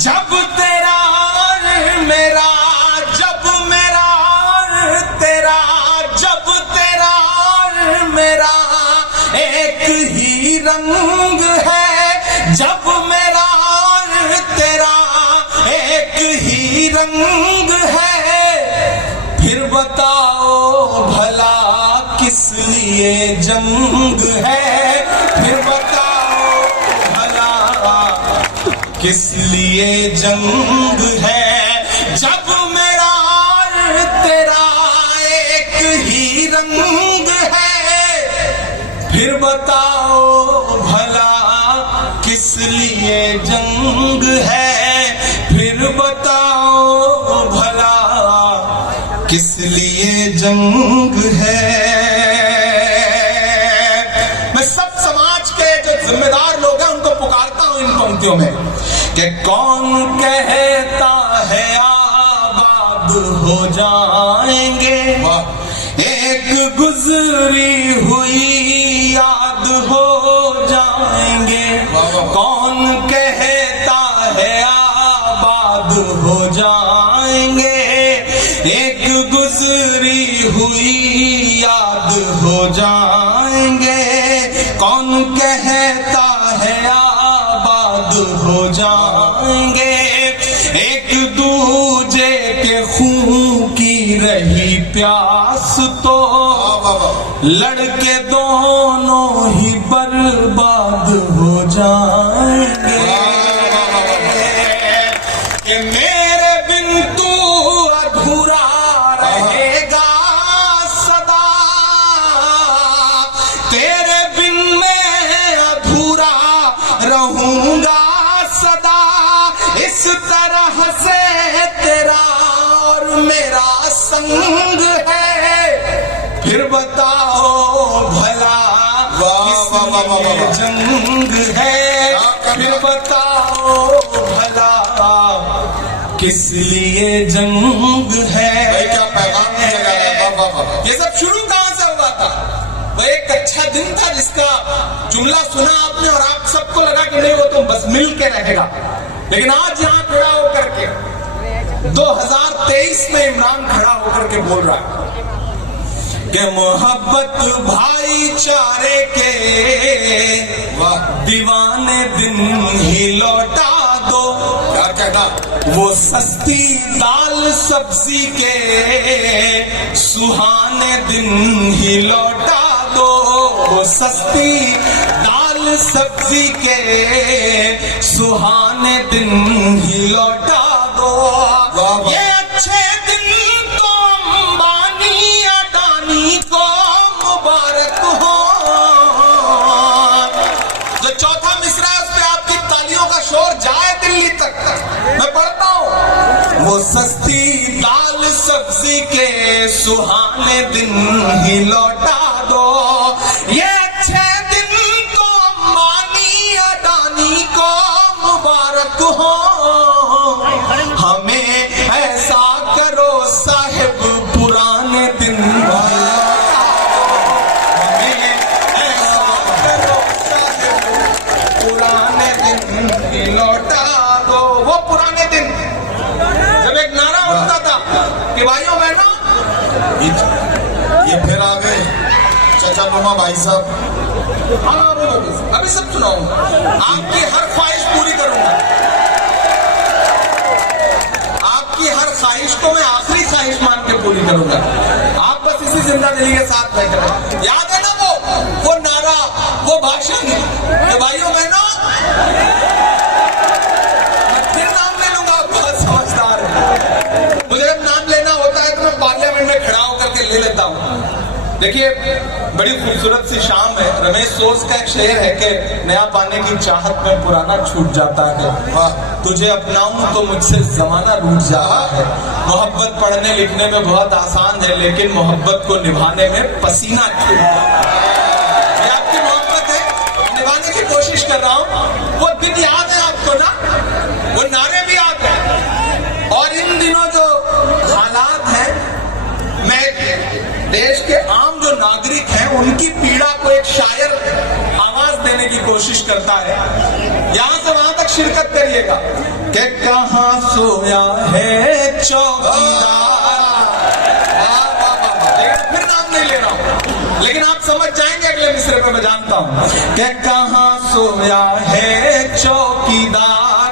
जब तेरा और मेरा, जब मेरा और तेरा, जब तेरा और मेरा एक ही रंग है, जब मेरा और तेरा एक ही रंग है, फिर बताओ भला किस लिए जंग है, फिर बताओ भला किस लिए जंग है। जब मेरा और तेरा एक ही रंग है, फिर बताओ भला किस लिए जंग है, फिर बताओ भला किस लिए जंग है। मैं सब समाज के जो जिम्मेदार लोग हैं उनको पुकारता हूं इन पंक्तियों में कि कौन कहता है आबाद हो जाएंगे, एक गुजरी हुई याद हो जाएंगे। कौन कहता है आबाद हो जाएंगे, एक गुजरी हुई याद हो जाएंगे। कौन कहता है आबाद हो जाएंगे, एक दूजे के खून की रही प्यास तो लड़के दोनों ही बर्बाद हो जाएंगे। कि मेरे बिन तू अधूरा रहेगा सदा, तेरे बिन मैं अधूरा रहूंगा सदा। इस तरह से तेरा और मेरा संग है, फिर बताओ भला किस लिए जंग है, फिर बताओ भला किस लिए जंग है। क्या पैगाम दिया गया। ये सब शुरू कहां से हुआ था? वो एक अच्छा दिन था जिसका जुमला सुना आपने और आप सबको लगा कि नहीं वो तो बस मिल के रहेगा। लेकिन आज यहां खड़ा होकर के 2023 में इमरान खड़ा होकर के बोल रहा है कि मोहब्बत भाईचारे के दीवाने दिन ही लौटा दो। क्या कहना? वो सस्ती दाल सब्जी के सुहाने दिन ही लौटा दो। वो सस्ती दाल सब्जी के सुहाने दिन ही लौटा दो। ये अच्छे दिन तो अंबानी अडानी को मुबारक हो। जो चौथा मिसरा है उस पे आपकी तालियों का शोर जाए दिल्ली तक। मैं पढ़ता हूं, वो सस्ती दाल सब्जी के सुहाने दिन ही लौटा दो। ये अच्छे दिन तो अंबानी अडानी को मुबारक हो। हमें ऐसा करो साहिब पुराने दिन, हमें ऐसा करो साहिब पुराने दिन लौटा दो। वो पुराने दिन जब एक नारा उठता था कि भाइयों बहनों, ये फिर आ गए चाचा नुमा भाई साहब। हाँ अभी सब सुनाऊंगा, आपकी हर ख्वाहिश पूरी करूंगा। आपकी हर ख्वाहिश को मैं आखिरी ख्वाहिश मान के पूरी करूंगा। आप बस इसी जिंदा दिली के साथ बैठे रहे। याद है ना वो नारा, वो भाषण कि भाइयों बहनों, मैं फिर नाम ले लूंगा, आप बहुत समझदार हैं। मुझे जब नाम लेना होता है तो मैं पार्लियामेंट में खड़ा होकर के ले लेता हूं। देखिए बड़ी खूबसूरत सी शाम है। रमेश सोस का एक शेर है कि नया पाने की चाहत में पुराना छूट जाता है। तुझे अपनाऊं तो मुझसे जमाना रूठ जाता है। मोहब्बत पढ़ने लिखने में बहुत आसान है, लेकिन मोहब्बत को निभाने में पसीना छूट जाता है। ये आपकी मोहब्बत है, निभाने की कोशिश कर रहा हूं। वो दिन याद है आपको ना, वो नारे भी याद है। और इन दिनों जो हालात हैं, मैं देश के आम जो नागरिक हैं उनकी पीड़ा को एक शायर आवाज देने की कोशिश करता है, यहां से वहां तक शिरकत करिएगा कि कहां सोया है चौकीदार। फिर नाम नहीं ले रहा हूं, लेकिन आप समझ जाएंगे अगले मिसरे पे, मैं जानता हूं कि कहां सोया है चौकीदार,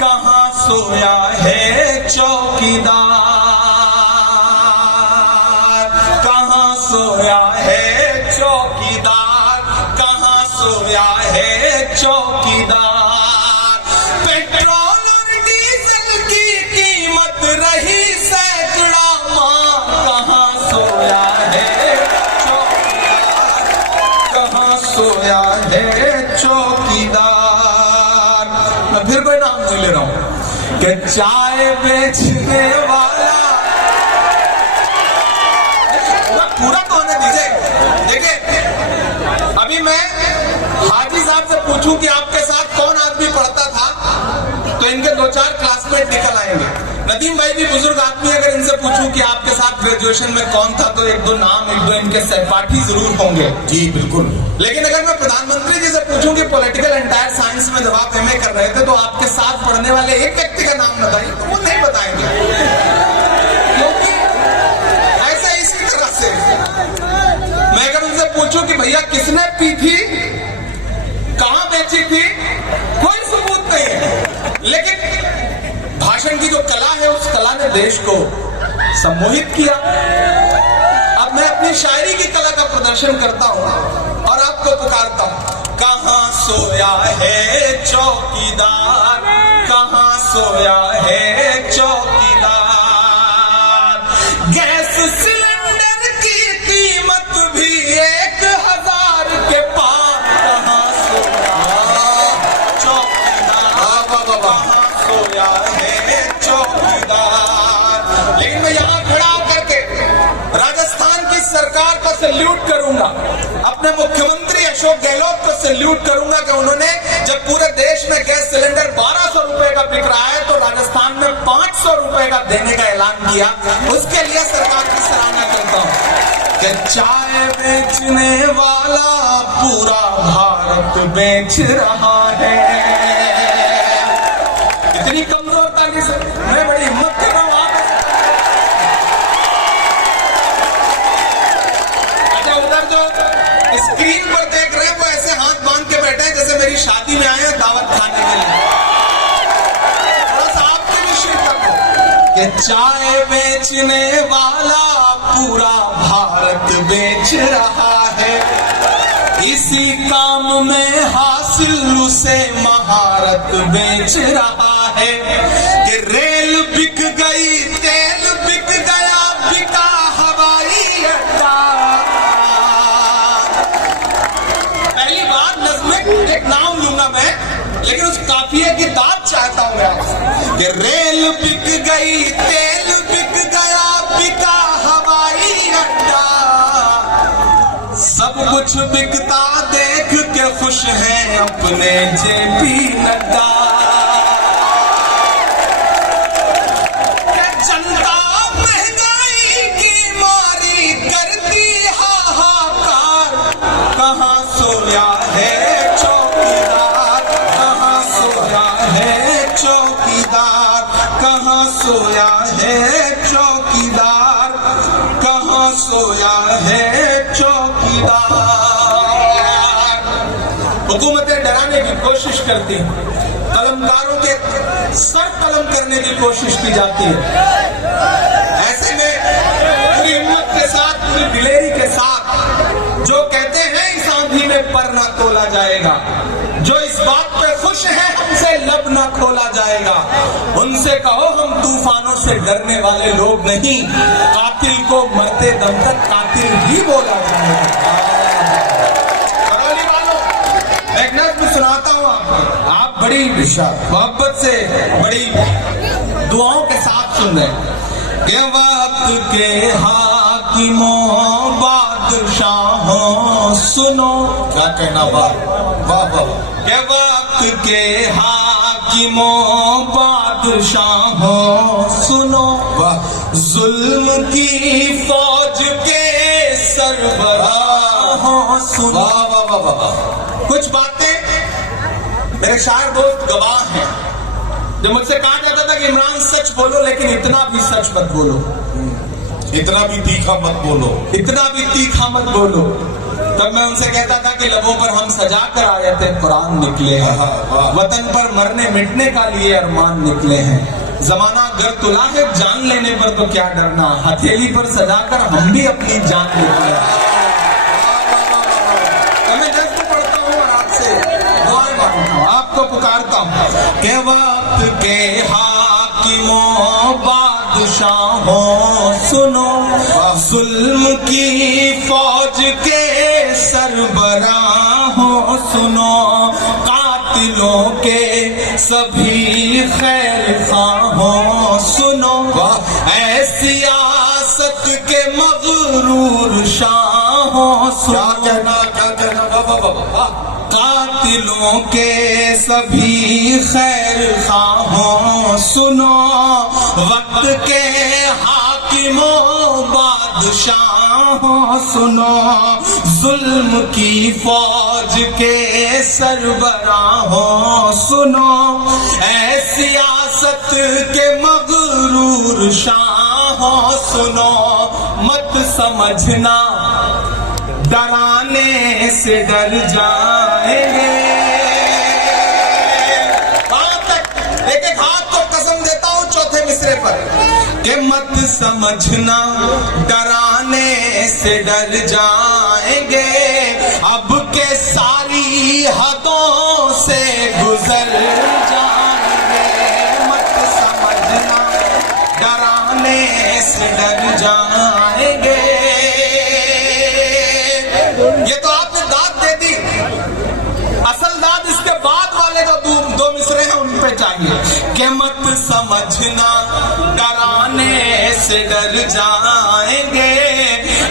कहां सोया है चौकीदार, कहां सोया है चौकीदार, कहां सोया है चौकीदार। पेट्रोल और डीजल की कीमत रही सैकड़ा मां, कहां सोया है चौकीदार, कहां सोया है चौकीदार। मैं फिर कोई नाम नहीं ले रहा हूं कि चाय बेचने वाला, पूरा तो होने दीजिए। देखिए, अभी मैं हाजी साहब से पूछूं कि आपके साथ कौन आदमी पढ़ता था, तो इनके 2-4 क्लासमेट निकल आएंगे। नदीम भाई भी बुजुर्ग आदमी, अगर इनसे पूछूं कि आपके साथ ग्रेजुएशन में कौन था, तो 1-2 नाम, 1-2 इनके सहपाठी जरूर होंगे। जी बिल्कुल। लेकिन अगर मैं प्रधानमंत्री जी से पूछूं कि पॉलिटिकल एंटायर साइंस में जब आप एमए कर रहे थे, तो आपके साथ पढ़ने वाले एक व्यक्ति का नाम बताइए, तो वो नहीं बताएंगे, क्योंकि ऐसा इसी तरह से मैं अगर उनसे पूछूं कि भैया किसने पी थी, कहां बेची थी, कोई सबूत नहीं है। लेकिन भाषण की जो कला है, उस कला ने देश को सम्मोहित किया। अब मैं अपनी शायरी की कला का प्रदर्शन करता हूं और आपको पुकारता हूं, कहां सोया है चौकीदार, कहां सोया है चौकीदार। गैस सिलेंडर की कीमत भी 1000 के पार, कहां सोया चौकीदार, कहां सोया है चौकीदार। लेकिन मैं यहां खड़ा होकर के राजस्थान की सरकार को सैल्यूट करूंगा, अपने मुख्यमंत्री अशोक गहलोत को सैल्यूट करूंगा कि उन्होंने जब पूरे देश में गैस सिलेंडर 1200 रुपए का बिक रहा है, तो राजस्थान में 500 रुपए का देने का ऐलान किया। उसके लिए सरकार की सराहना करता हूं कि चाय बेचने वाला पूरा भारत बेच रहा है। इतनी कमजोर ताली से मैं बड़ी हिम्मत कर रहा हूं। अच्छा, उधर जो स्क्रीन पर देख रहे हैं वो ऐसे हाथ बांध के बैठे हैं जैसे मेरी शादी में आए हैं दावत खाने के लिए। थोड़ा सा आपकी भी शिरकत हो कि चाय बेचने वाला पूरा भारत बेच रहा है, इसी काम में हासिल उसे महारत बेच रहा है। कि रेल बिक गई, तेल बिक गया, बिका हवाई अड्डा। पहली बार नज़्म एक नाम लूंगा मैं, लेकिन उस काफिये की दाद चाहता हूं मैं। कि रेल बिक गई, तेल बिक गया, बिका हवाई अड्डा। सब कुछ बिकता देख के खुश हैं अपने जेपी नड्डा। जनता महंगाई की मारी करती हाहाकार, कहां सोया है चौकीदार, कहां सोया है चौकीदार, कहां सोया है चौकीदार, कहां सोया है चौकीदार। हुकूमतें डराने की कोशिश करती हैं, कलमकारों के सर कलम करने की कोशिश की जाती है। ऐसे में पूरी हिम्मत के साथ, पूरी दिलेरी के साथ जो कहते हैं इस आंधी में पर ना तोला जाएगा, जो इस बात पे खुश है हमसे लब ना खोला जाएगा, उनसे कहो हम तूफानों से डरने वाले लोग नहीं, कातिल को मरते दम तक कातिल ही बोला जाएगा। करौली वालों, एक नज़्म सुनाता हूं आपको, आप बड़ी मोहब्बत से, बड़ी दुआओं के साथ सुन रहे कि वक्त के हाकिमों बादशाहों सुनो। क्या कहना, वाह वाह वाह। के वक्त के हाकिमों बादशाहों सुनो, वाह। जुल्म की फौज के सरबराहों हो सुनो। वाह वाह वाह वाह वाह। कुछ बातें मेरे शायर दोस्त गवाह हैं, जो मुझसे कहा जाता था कि इमरान सच बोलो लेकिन इतना भी सच मत बोलो, इतना भी तीखा मत बोलो, इतना भी तीखा मत बोलो। तब मैं उनसे कहता था कि लबों पर हम सजा कर आयते कुरान निकले हैं, वतन पर मरने मिटने का लिए अरमान निकले हैं। जमाना अगर तुला है जान लेने पर तो क्या डरना, हथेली पर सजा कर हम भी अपनी जान निकले हैं। मैं जज्ब पढ़ता हूँ और आपसे दुआएं मांगता हूँ, आपको पुकारता हूँ कि वक्त के हाकिमों बादशाहों सुनो, जुल्म की फौज के सरबराहों सुनो, कातिलों के सभी खैर खाहों सुनो, ऐ सियासत के मगरूर शाहों सुनो। क्या कहना वाह वाह वाह वाह। कातिलों के सभी खैर खाहों सुनो, वक्त के हाकिमों बादशाहों सुनो, जुल्म की फौज के सरबराहों सुनो, ऐ सियासत के मगरूर शाहों सुनो, मत समझना डराने से डर जाएंगे। वहां तक एक एक हाथ को कसम देता हूं चौथे मिसरे पर कि मत समझना डराने से डर जाएंगे, अब के सारी हदों से गुजर जाएंगे। मत समझना डराने से डर जाएंगे। ये तो आपने दाद दे दी, असल दाद इसके बाद वाले जो दो मिसरे हैं उन पे चाहिए कि मत समझना डराने से डर जाएंगे,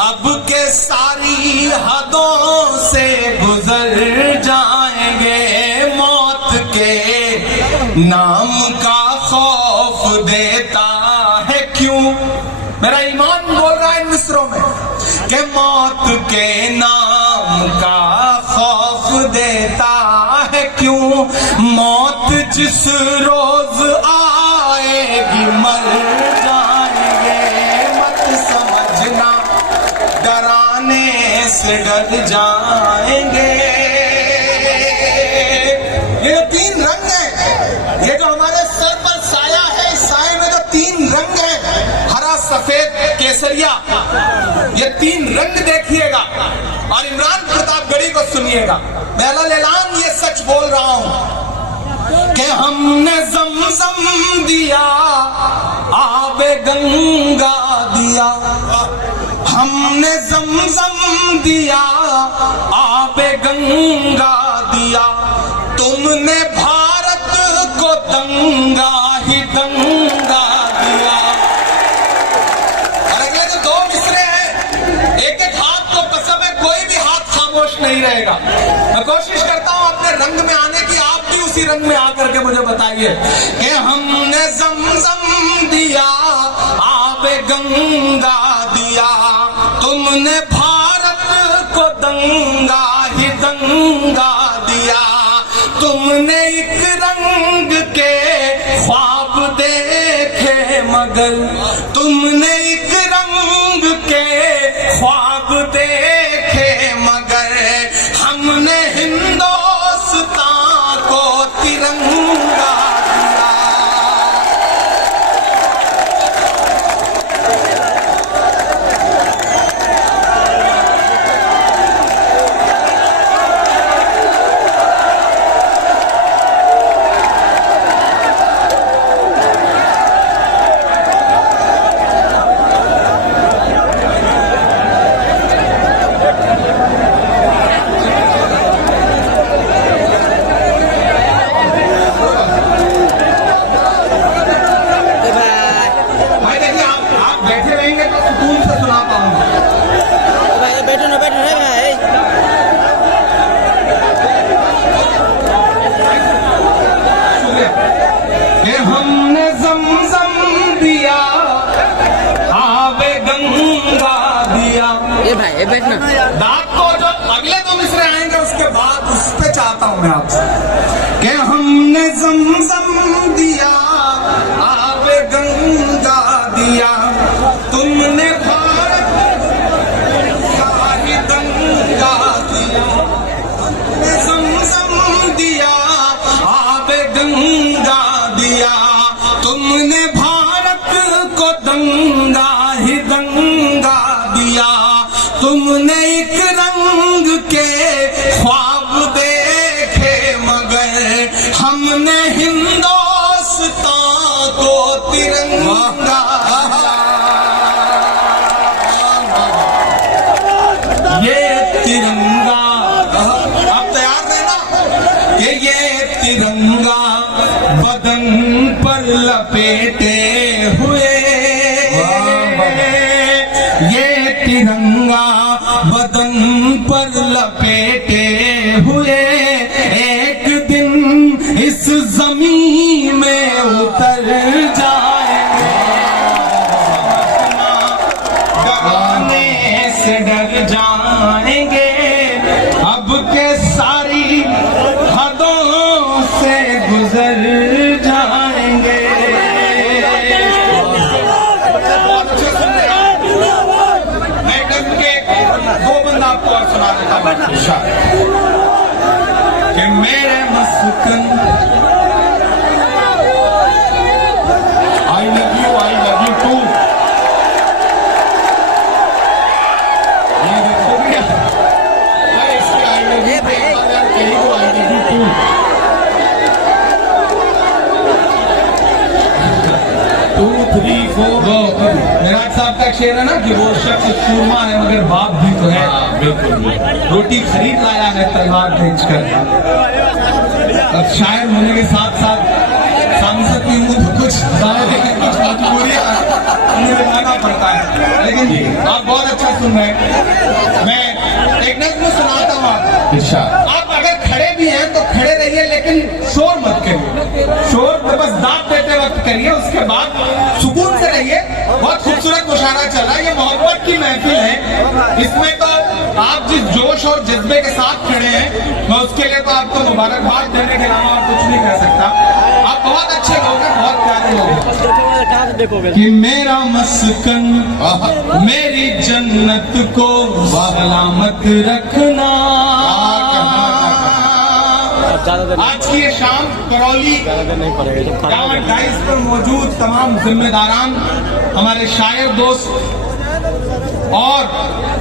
अब के सारी हदों से गुजर जाएंगे। मौत के नाम का खौफ देता है क्यों, मेरा ईमान बोल रहा है इन मिसरों में कि मौत के नाम का खौफ देता है क्यों, मौत जिस रोज आएगी मर जाएंगे। मत समझना डराने से डर जाएंगे। ये जो तीन रंग हैं, ये जो हमारे सर पर साया है, इस साए में जो तीन रंग हैं, हरा सफेद केसरिया, ये तीन रंग देखिएगा और इमरान प्रतापगढ़ी को सुनिएगा। मैं अल्लाह ये सच बोल रहा हूं कि हमने ज़मज़म दिया, आबे गंगा दिया, हमने ज़मज़म दिया, आबे गंगा दिया, तुमने भारत को दंगा ही दंगा दिया। और अगले जो दो मिसरे हैं, एक एक हाथ को कसम है कोई भी हाथ खामोश नहीं रहेगा। मैं कोशिश करता हूं अपने रंग में आने की, आप भी उसी रंग में आकर के मुझे बताइए कि हमने ज़मज़म दिया, आबे गंगा दिया, तुमने भारत को दंगा ही दंगा दिया, तुमने एक रंग के ख्वाब देखे मगर, तुमने एक रंग के ख्वाब देखे मगर, हमने हिंदुस्तान को तिरंगा दिया। भाई बैठना। दांत को जो सुनाता हूं मैं आपसे कि हमने ज़मज़म दिया, आबे गंगा दिया, तुमने भारत का ही दंगा दिया। हमने ज़मज़म दिया, आबे गंगा दिया, तुमने भारत को दंगा ही दंगा दिया। तुमने एक रंग के ख्वाब देखे मगर हमने हिंदुस्तान को तिरंगा। ये तिरंगा, आप तैयार रहना कि ये तिरंगा बदन पर लपेटे हुए, ये तिरंगा बदन पर लपेटे हुए एक दिन इस जमीन में उतर जाएंगे। डरने से डर जाएंगे, अब के सारी हदों से गुजर जाएंगे। दो बंदा आपको और सुना देता हूं कि मेरे मस्कन आई लव यू टू। ये देखो भैया, इसके आई लव यू पे I love you too. Meraj साहब का शेर है ना कि वो शख्स सूरमा है मगर बाप भी तो है। बिल्कुल, रोटी खरीद लाया है तलवार बेचकर। अब शायर होने के साथ साथ सांसद की मुझे कुछ मजबूरियां निभाना पड़ता है, लेकिन आप बहुत अच्छा सुन रहे हैं। मैं एक नज़्म सुनाता हूँ आपको। आप अगर खड़े भी हैं तो खड़े रहिए, लेकिन शोर मत करिए। शोर तो बस दांत देते वक्त करिए, उसके बाद सुकून से रहिए। बहुत खूबसूरत मुशायरा चल रहा है, ये मोहब्बत की महफिल है। इसमें तो आप जिस जोश और जज्बे के साथ खड़े हैं, मैं उसके लिए तो आपको मुबारकबाद देने के अलावा और कुछ नहीं कह सकता। आप बहुत अच्छे लोग हैं, बहुत प्यारे लोग हैं। कि मेरा मस्कन मेरी जन्नत को सलामत रखना। आज की ये शाम करौली टावर डाइस पर मौजूद तमाम जिम्मेदारान, हमारे शायर दोस्त और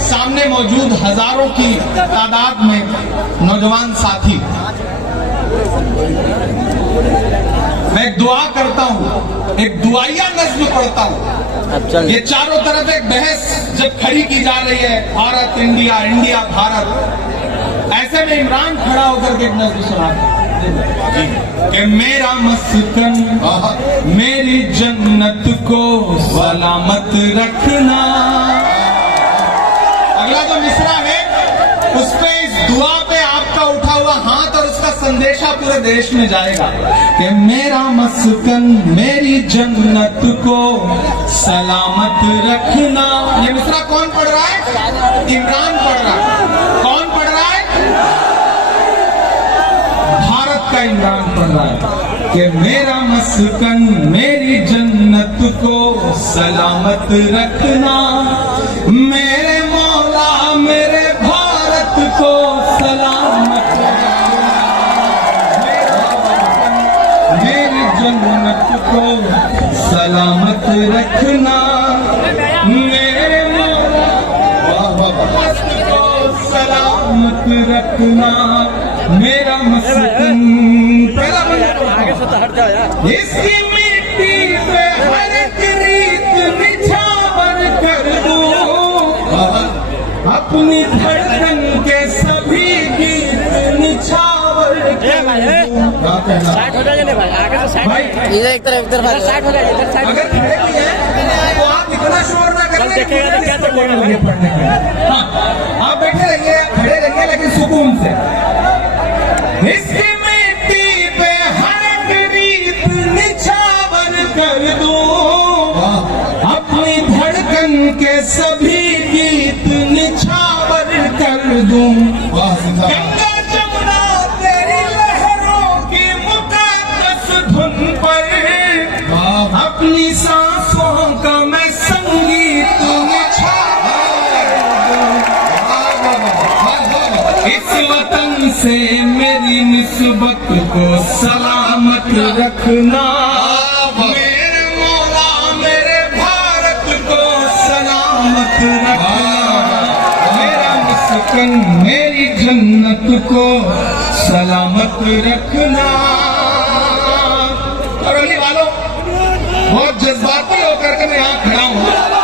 सामने मौजूद हजारों की तादाद में नौजवान साथी, मैं एक दुआ करता हूँ, एक दुआया नज़्म पढ़ता हूँ। ये चारों तरफ एक बहस जब खड़ी की जा रही है, भारत इंडिया, इंडिया भारत, ऐसे में इमरान खड़ा होकर के एक नज़्म सुनाता कि मेरा मस्कन मेरी जन्नत को सलामत रखना। अगला जो मिसरा है उस पे, इस दुआ पे आपका उठा हुआ हाथ और उसका संदेशा पूरे देश में जाएगा कि मेरा मस्कन मेरी जन्नत को सलामत रखना। ये मिसरा कौन पढ़ रहा है? इमरान पढ़ रहा है। कौन पढ़ रहा है? भारत का इमरान पढ़ रहा है कि मेरा मस्कन मेरी जन्नत को सलामत रखना। मेरे मौला मेरे भारत को सलामत रखना। मेरी जन्नत को सलामत रखना। मेरे मौला को सलामत रखना। मेरा मस्कन इसकी मिट्टी पे हर एक रीत निछावर कर दूं, अपनी धड़कन के सभी गीत निछावर कर दूं। भाई एक तरफ अगर खड़े भी हैं तो आप इतना शोर ना करें, पढ़ने का। हाँ, आप बैठे रहिए, खड़े रहिए, लेकिन सुकून से। इसकी मिट्टी पे हर एक रीत निछावर कर दूं, अपनी धड़कन के सभी गीत निछावर कर दूं। गंगा जमुना तेरी वतन से मेरी निस्बत को सलामत रखना। मेरे मौला मेरे भारत को सलामत रखना। मेरा मस्कन मेरी जन्नत को सलामत रखना। और अली वालों, बहुत जज्बाती होकर के मैं यहाँ खड़ा हूँ।